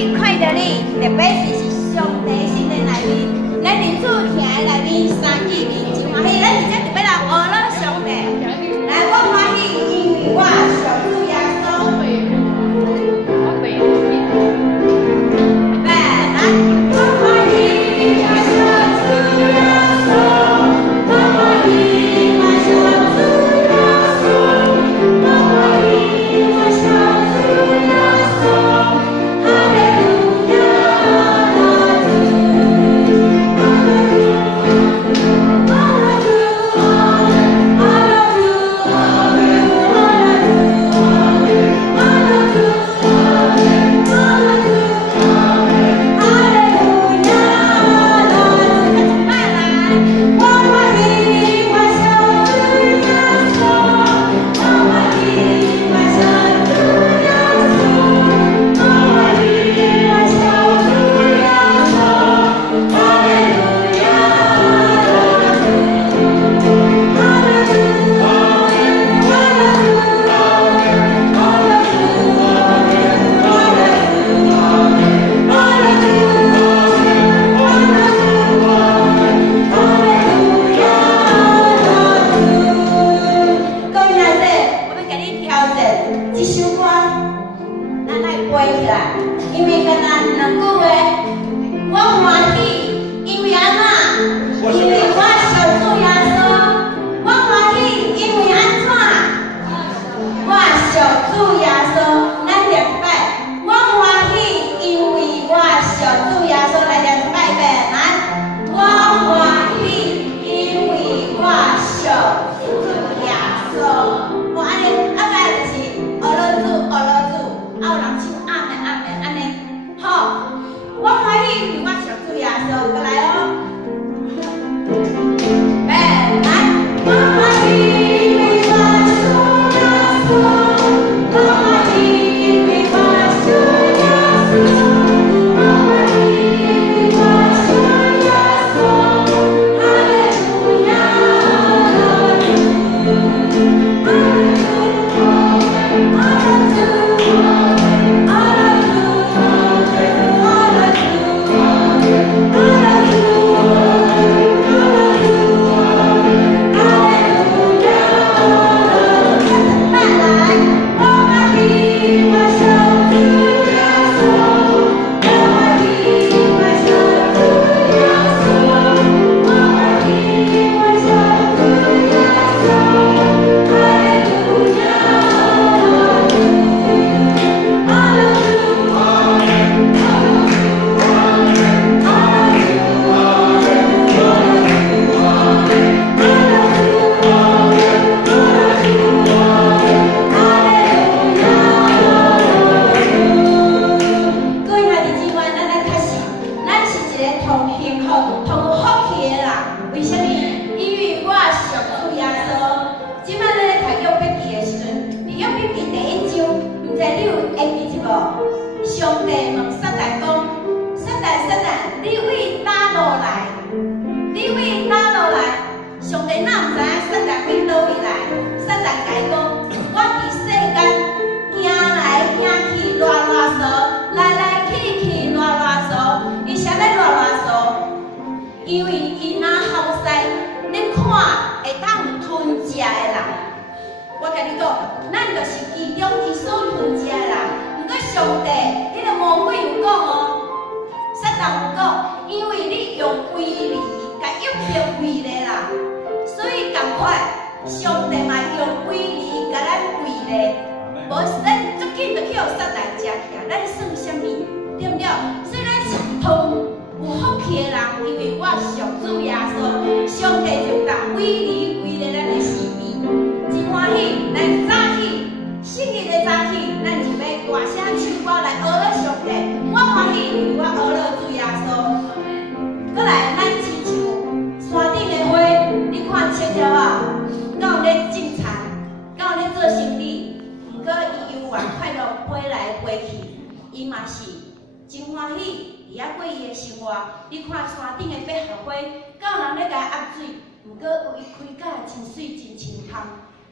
喜看到你，特别是上帝圣殿内面，咱民主厅内面三见面，真欢喜。咱而且特别来学了上帝，来我欢喜，因为我上主耶稣。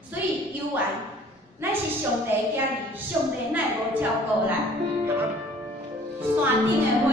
所以犹原，咱是上帝的家己，上帝乃无照顾咱。山顶的花。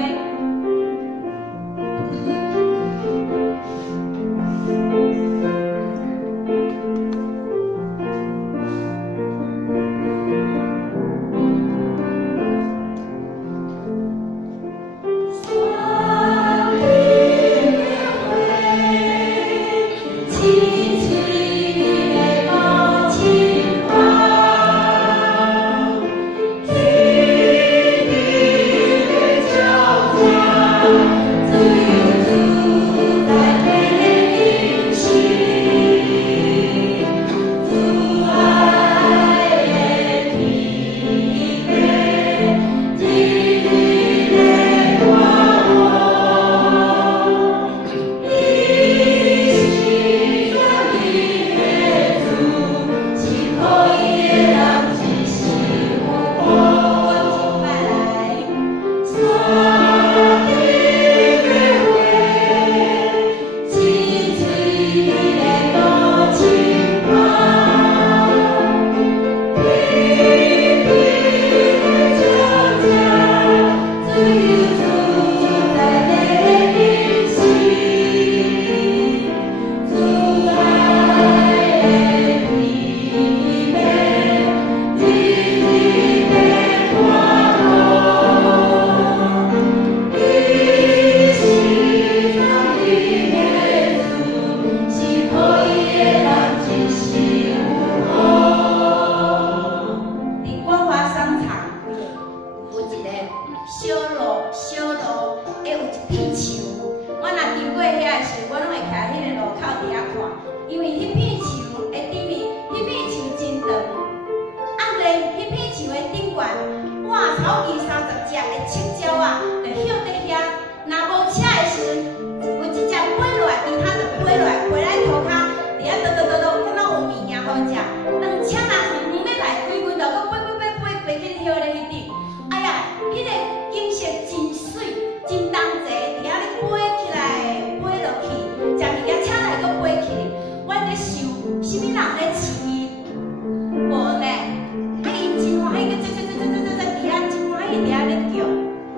因为迄片树的顶面，迄片树真长，迄片树的顶悬，换头20-30只的青鸟啊，就歇在遐。若无车的时阵，有一只飞落来，其他就飞落来，飞来涂骹，伫遐倒，敢若有物件好食。当车若远要来，规就搁飞去歇咧迄顶。哎呀，迄个景色真水，真同齐，伫遐咧飞起来，飞落去，食物件车来搁飞起。 阮咧想，啥物人咧饲伊？无呢，啊伊真欢喜，个伫遐真欢喜，伫遐咧叫。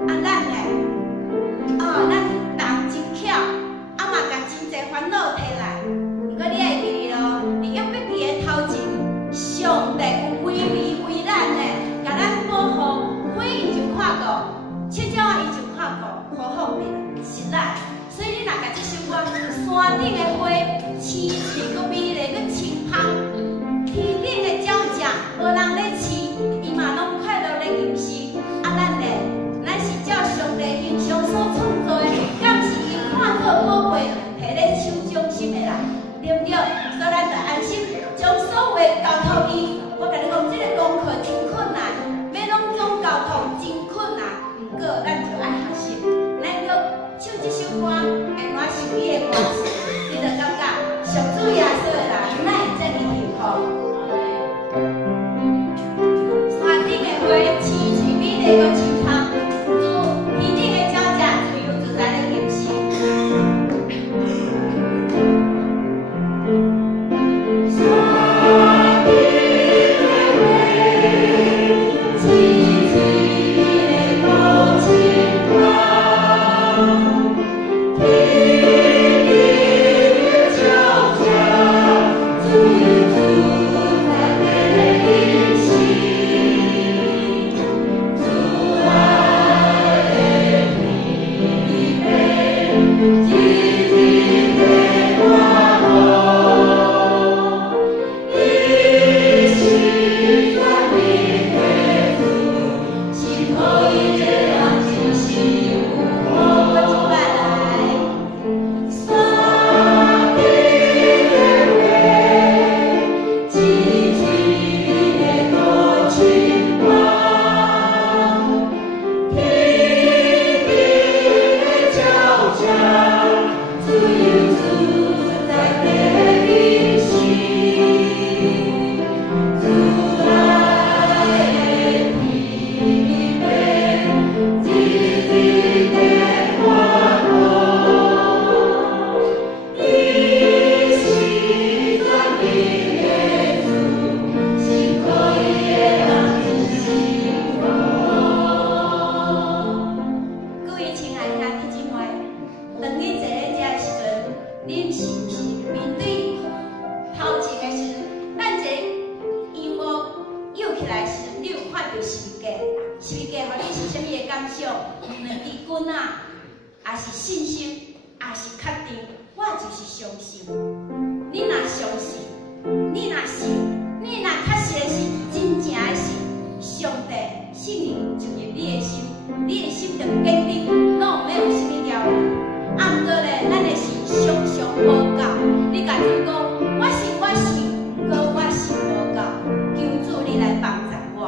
啊咱呢，咱人真巧，啊嘛甲真侪烦恼摕来。如果你会记哩咯，伫约伯记的头前，上帝有规味为咱呢，甲咱保护，花伊就看顾，七鸟伊就看顾，好方便，是咱。所以你若甲这首歌，山顶的花。 青翠个美丽个清芳，天顶的鸟只无人咧饲，伊嘛拢快乐咧吟诗。啊，咱咧，咱是照上帝形象所创造的，敢是伊看作宝贝，摕咧手掌心的啦，对不对？所以咱就安心，将所有的交托伊。我甲你讲，这个功课真困难，要拢总交托真困难。不过，咱就爱学习，咱要唱这首歌，会满受伊的歌词，你就感觉。 上主耶稣的人，咱会遮尔幸福。山顶的花，青翠美丽个青芳，天顶的鸟只自由自在咧吟诗。山顶的花，青翠。感想，两支棍仔，也是信心，也是确定，我就是相信。你若相信，你若信，你若确实的是真正的信，上帝圣灵就入你的心，你的心就坚定，拢没有啥物了。啊，毋过咧，咱的是常常无够，你家己讲，我信，毋过我信无够，求主你来帮助我。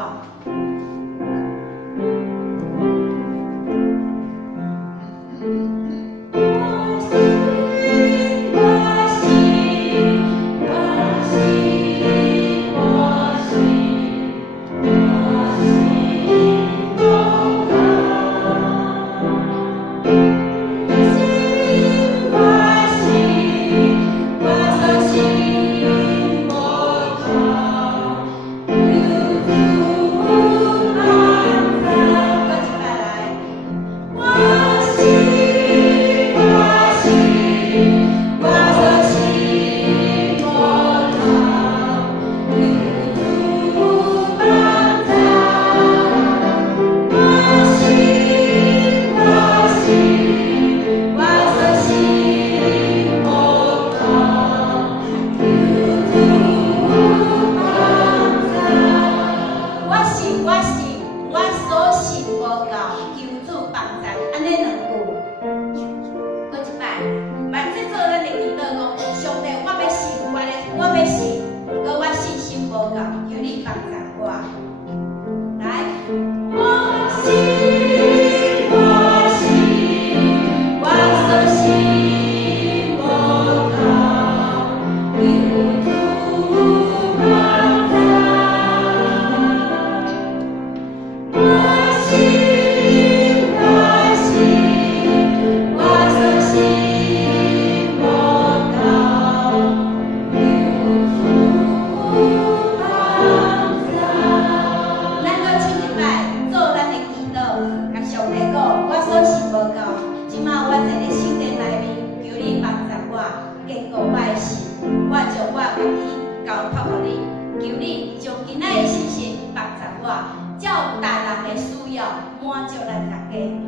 叫大人的需要，满足咱大家。